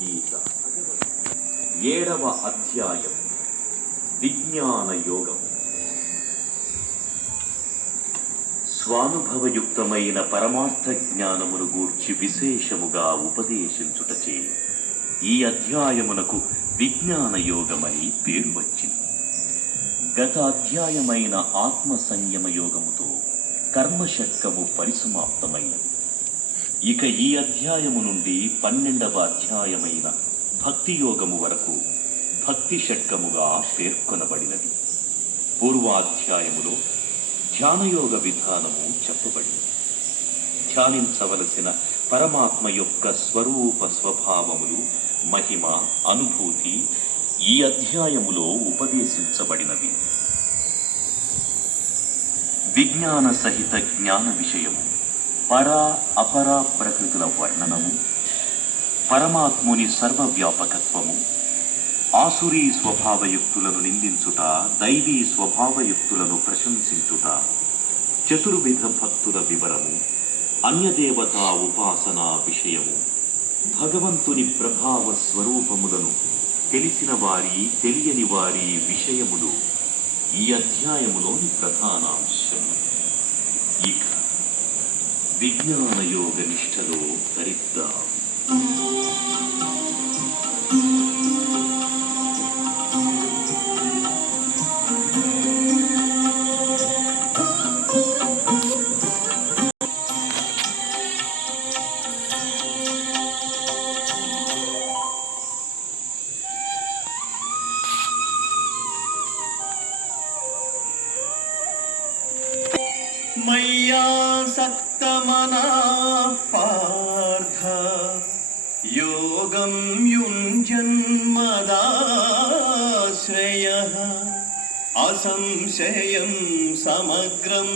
గీత 7వ అధ్యాయం విజ్ఞాన యోగం. స్వానుభవయుక్తమైన పరమార్థ జ్ఞానమును గూర్చి విశేషముగా ఉపదేశించుటచే ఈ అధ్యాయమునకు విజ్ఞాన యోగమని పేరు వచ్చింది. గత అధ్యాయమైన ఆత్మ సంయమ యోగముతో కర్మషట్కము పరిసమాప్తమైనది. ఇక ఈ అధ్యాయము నుండి 12వ అధ్యాయమైన భక్తి యోగము వరకు భక్తి షట్కముగా పేర్కొనబడినది. పూర్వాధ్యాయములో ధ్యానయోగ విధానము చెప్పబడింది. ధ్యానించవలసిన పరమాత్మ యొక్క స్వరూప స్వభావములు, మహిమ, అనుభూతి ఈ అధ్యాయములో ఉపదేశించబడినవి. విజ్ఞాన సహిత జ్ఞాన విషయము, పరా అపరా ప్రకృతుల వర్ణనము, పరమాత్ముని సర్వవ్యాపకత్వము, ఆసురీ స్వభావయుక్తులను నిందించుట, దైవీ స్వభావయుక్తులను ప్రశంసించుట, చతుర్విధ భక్తుల వివరము, అన్యదేవతా ఉపాసనా విషయము, భగవంతుని ప్రభావ స్వరూపములను తెలిసిన వారి తెలియని వారి విషయములు ఈ అధ్యాయములోని ప్రధానాంశం. ఇక విజ్ఞాన యోగ నిష్టలో తరిద్దాం. मय्यासक्तमनः पार्थ योगं युञ्जन्मदाश्रयः असंशयं समग्रं